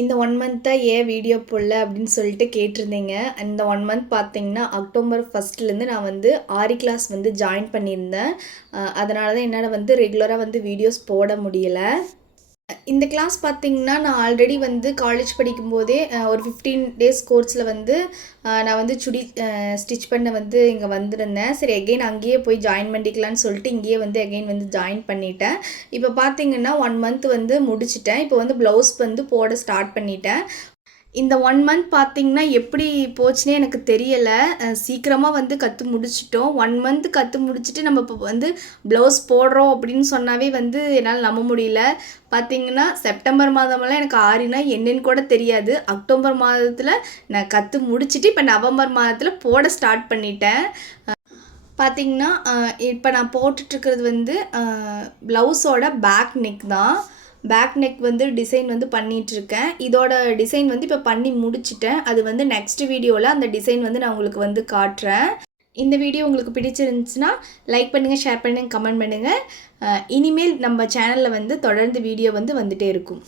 இந்த 1 மந்த்தா ஏன் வீடியோ போடல அப்படின்னு சொல்லிட்டு கேட்டிருந்தீங்க. இந்த 1 மந்த் பார்த்தீங்கன்னா, அக்டோபர் 1லேருந்து நான் வந்து ஆரி கிளாஸ் வந்து ஜாயின் பண்ணியிருந்தேன். அதனால தான் என்னால வந்து ரெகுலரா வந்து வீடியோஸ் போட முடியல. இந்த கிளாஸ் பார்த்தீங்கன்னா, நான் ஆல்ரெடி வந்து காலேஜ் படிக்கும்போதே ஒரு 15 டேஸ் கோர்ஸில் வந்து நான் வந்து சுடி ஸ்டிச் பண்ண வந்து இங்கே வந்திருந்தேன். சரி எகைன் அங்கேயே போய் ஜாயின் பண்ணிக்கலான்னு சொல்லிட்டு இங்கேயே வந்து எகைன் வந்து ஜாயின் பண்ணிட்டேன். இப்போ பார்த்தீங்கன்னா 1 மந்த் வந்து முடிச்சுட்டேன். இப்போ வந்து ப்ளவுஸ் வந்து போட ஸ்டார்ட் பண்ணிட்டேன். இந்த 1 மந்த் பார்த்தீங்கன்னா, எப்படி போச்சுன்னே எனக்கு தெரியல. சீக்கிரமா வந்து கத்து முடிச்சுட்டோம். 1 மந்த் கத்து முடிச்சுட்டு நம்ம இப்போ வந்து ப்ளவுஸ் போடுறோம் அப்படின்னு சொன்னாவே வந்து என்னால் நம்ப முடியல. பார்த்தீங்கன்னா, செப்டம்பர் மாதமெல்லாம் எனக்கு ஆரினா என்னன்னு கூட தெரியாது. அக்டோபர் மாதத்தில நான் கத்து முடிச்சுட்டு, இப்போ நவம்பர் மாதத்தில போட ஸ்டார்ட் பண்ணிட்டேன். பார்த்தீங்கன்னா, இப்போ நான் போட்டுட்ருக்கிறது வந்து ப்ளவுஸோட பேக் நெக் தான். பேக் நெக் வந்து டிசைன் வந்து பண்ணிகிட்ருக்கேன். இதோட டிசைன் வந்து இப்போ பண்ணி முடிச்சுட்டேன். அது வந்து நெக்ஸ்ட் வீடியோவில் அந்த டிசைன் வந்து நான் உங்களுக்கு வந்து காட்டுறேன். இந்த வீடியோ உங்களுக்கு பிடிச்சிருந்துச்சுன்னா லைக் பண்ணுங்கள், ஷேர் பண்ணுங்கள், கமெண்ட் பண்ணுங்கள். இனிமேல் நம்ம சேனலில் வந்து தொடர்ந்து வீடியோ வந்து வந்துகிட்டே இருக்கும்.